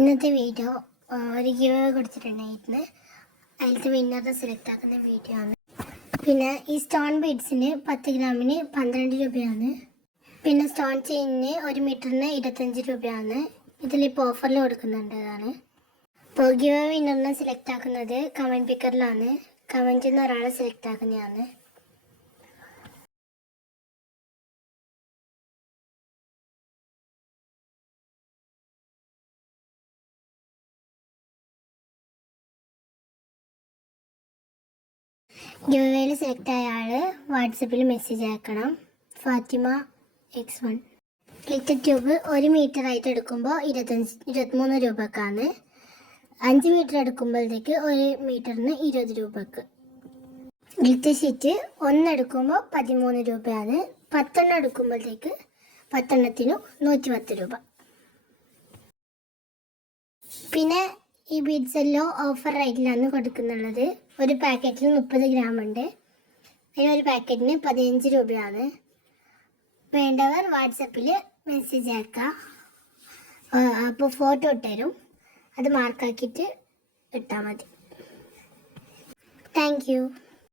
ഇന്നത്തെ വീഡിയോ ഒരു give away കൊടുത്തിട്ടുണ്ടായിരുന്നു. അതിലത്തെ വിന്നറിനെ സെലക്ട് ആക്കുന്ന വീഡിയോ ആണ്. പിന്നെ ഈ സ്റ്റോൺ ബീഡ്സിന് 10 ഗ്രാമിന് 12 രൂപയാണ്. പിന്നെ സ്റ്റോൺ ചെയിനിന് 1 മീറ്ററിന് 25 രൂപയാണ്. ഇതിലിപ്പോൾ ഓഫറിൽ കൊടുക്കുന്നുണ്ട്. അതാണ് ഇപ്പോൾ ഗിവ് അവേ വിന്നറിനെ സെലക്ട് ആക്കുന്നത് കമൻറ്റ് പിക്കറിലാണ്. കമൻറ്റ് ചെയ്യുന്ന ഒരാളെ സെലക്ട് ആക്കുന്നതാണ്. ഗിവ് അവേയിൽ സെലക്ട് ആയ ആൾ വാട്സപ്പിൽ മെസ്സേജ് അയക്കണം. Fathima X1. Glitter tube 1 metre ആയിട്ട് എടുക്കുമ്പോൾ 23 രൂപക്കാണ്. 5 മീറ്റർ എടുക്കുമ്പോഴത്തേക്ക് 1 മീറ്ററിന് 20 രൂപക്ക്. ഗ്ലിറ്റർ ഷീറ്റ് 1 എടുക്കുമ്പോൾ 13 രൂപയാണ്. 10 എണ്ണം എടുക്കുമ്പോഴത്തേക്ക് 10 എണ്ണത്തിനും 110 രൂപ. പിന്നെ ഈ ബീഡ്സ് എല്ലാം ഓഫർ റേറ്റിലാണ് കൊടുക്കുന്നുള്ളത്. ഒരു പാക്കറ്റിൽ 30 ഗ്രാം ഉണ്ട്. അതിനൊരു പാക്കറ്റിന് 15 രൂപയാണ്. വേണ്ടവർ വാട്സപ്പിൽ മെസ്സേജ് അയക്കാം. അപ്പോൾ ഫോട്ടോ ഇട്ടുതരും. അത് മാർക്കാക്കിയിട്ട് ഇട്ടാൽ മതി. Thank you.